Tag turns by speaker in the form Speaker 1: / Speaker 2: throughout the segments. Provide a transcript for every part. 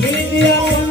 Speaker 1: Media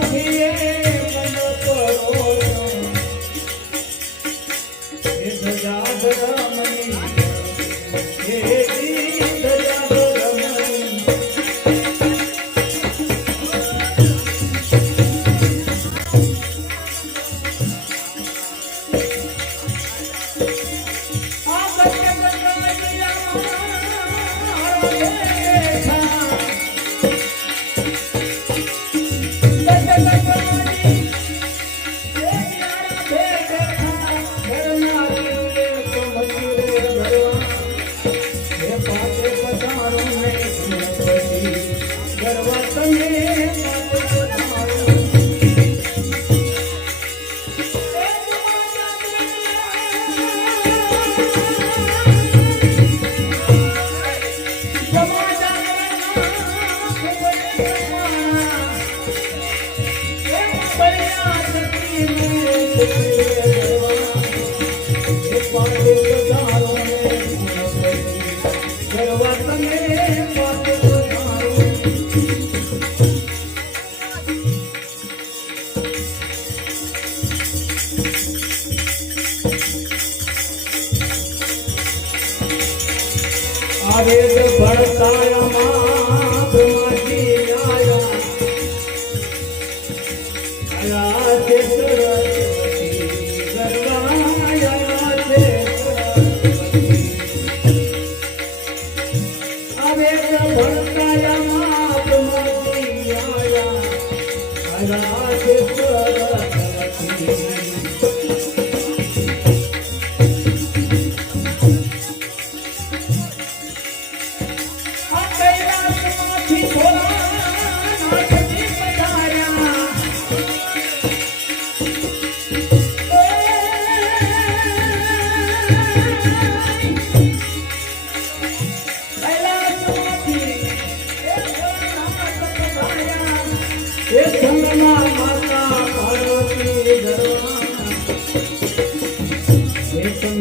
Speaker 1: આવે ભરતાયામાં.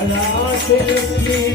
Speaker 1: Radhe રત્ની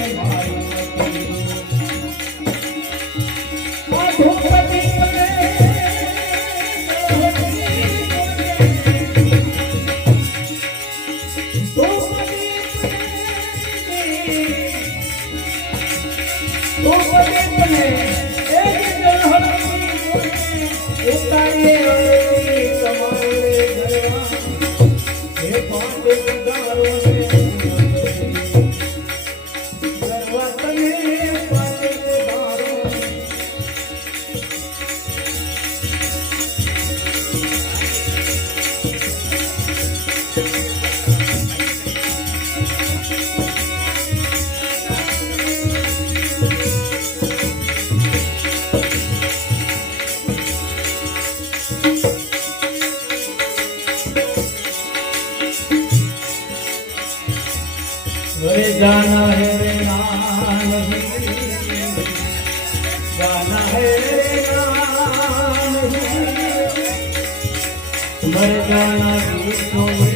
Speaker 1: yeah. जाना है गाना। है दूसरों में बादों दिन